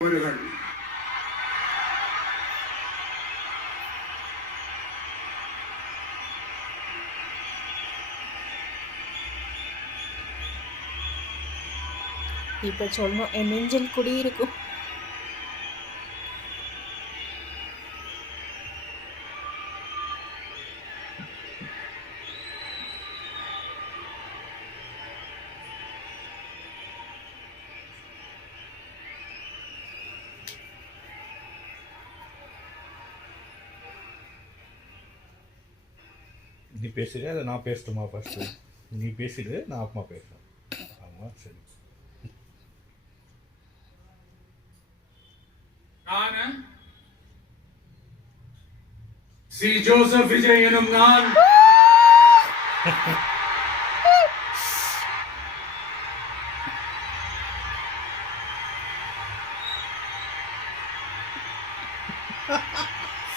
அவர்கள் இப்ப சொல்லணும் என் நெஞ்சில் குடியிருக்கும். நீ பேசுறியா இல்லை நான் பேசட்டுமா? ஃபர்ஸ்ட் நீ பேசிடு, நான் அப்புறமா பேசுறேன். ஆமா, சரி. நான் சி ஜோசப் விஜய் எனும் நான்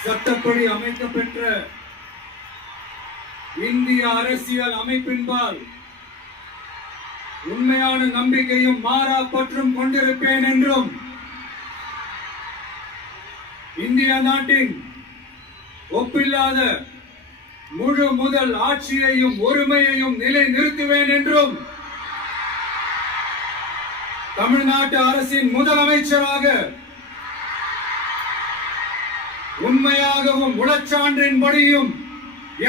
சட்டப்படி அமைக்கப்பெற்ற இந்திய அரசியல் அமைப்பின்பால் உண்மையான நம்பிக்கையும் மாறா பற்றும் கொண்டிருப்பேன் என்றும் இந்திய நாட்டின் ஒப்பில்லாத முழு முதல் ஆட்சியையும் ஒருமையையும் நிலை நிறுத்துவேன் என்றும் தமிழ்நாட்டு அரசின் முதலமைச்சராக உண்மையாகவும் உளச்சான்றின்படியும்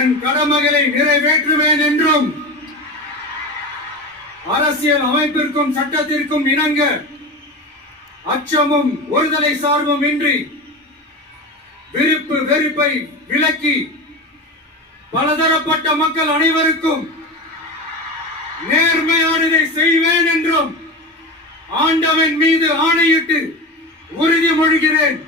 என் கடமைகளை நிறைவேற்றுவேன் என்றும் அரசியல் அமைப்பிற்கும் சட்டத்திற்கும் இணங்க அச்சமும் ஒருதலை சார்பும் இன்றி விருப்பு வெறுப்பை விலக்கி பலதரப்பட்ட மக்கள் அனைவருக்கும் நேர்மையானதை செய்வேன் என்றும் ஆண்டவன் மீது ஆணையிட்டு உறுதிமொழிகிறேன்.